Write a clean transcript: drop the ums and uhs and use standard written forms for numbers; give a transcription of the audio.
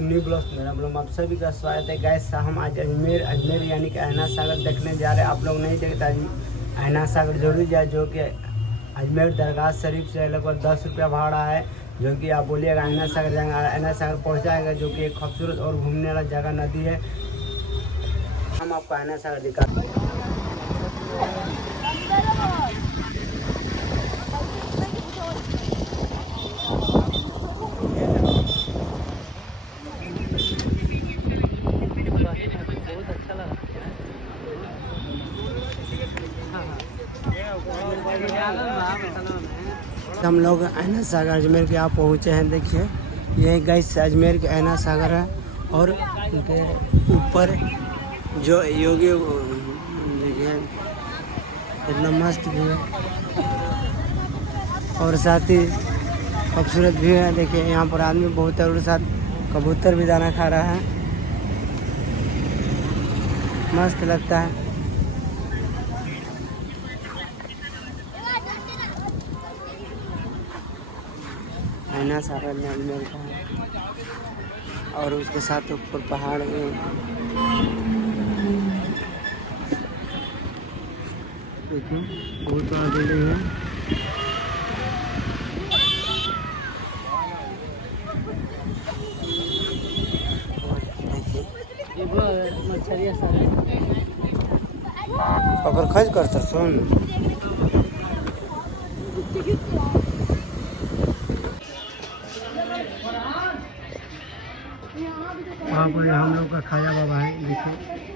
New blog मेरा blog आप सभी का स्वागत है। गैस हम आज अजमेर यानी कि ऐना सागर देखने जा रहे हैं। आप लोग नहीं देखते ऐना सागर जरूर जाए, जो कि अजमेर दरगाह शरीफ से लगभग 10 रुपया भाड़ा है। जो कि आप बोलिएगा ऐना सागर जाएंगे, ऐना सागर पहुँचाएगा, जो कि एक खूबसूरत और घूमने वाला जगह नदी है। हम आपको ऐना सागर दिखाते हैं। हम लोग ऐना सागर अजमेर के यहाँ पहुँचे हैं। देखिए ये गैस अजमेर के ऐना सागर है और उनके ऊपर जो योगी देखिए कितना मस्त भी है और साथ ही खूबसूरत भी है। देखिए यहाँ पर आदमी बहुत है और साथ कबूतर भी दाना खा रहा है, मस्त लगता है। ऐना सागर में अजमेर का है और उसके साथ ऊपर पहाड़ है। देखिए बहुत आगे है। पकड़ खज करता सुन वहाँ पर हम लोग का खाजा बाबा है। देखिए